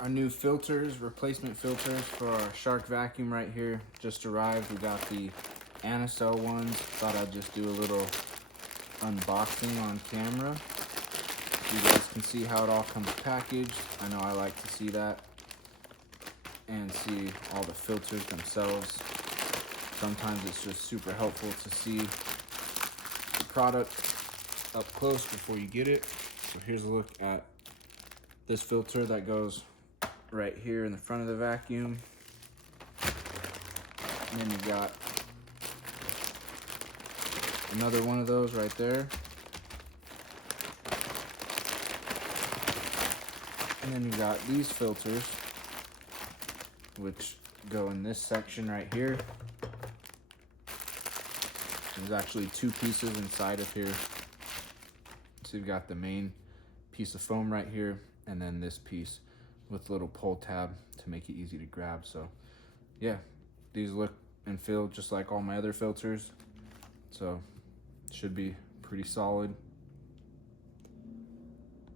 Our new filters, replacement filters for our Shark vacuum right here just arrived. We got the Anicell ones. Thought I'd just do a little unboxing on camera. You guys can see how it all comes packaged. I know I like to see that and see all the filters themselves. Sometimes it's just super helpful to see the product up close before you get it. So here's a look at this filter that goes right here in the front of the vacuum. And then you got another one of those right there. And then you got these filters, which go in this section right here. There's actually two pieces inside of here. So you've got the main piece of foam right here, and then this piece with a little pull tab to make it easy to grab. So yeah, these look and feel just like all my other filters. So should be pretty solid.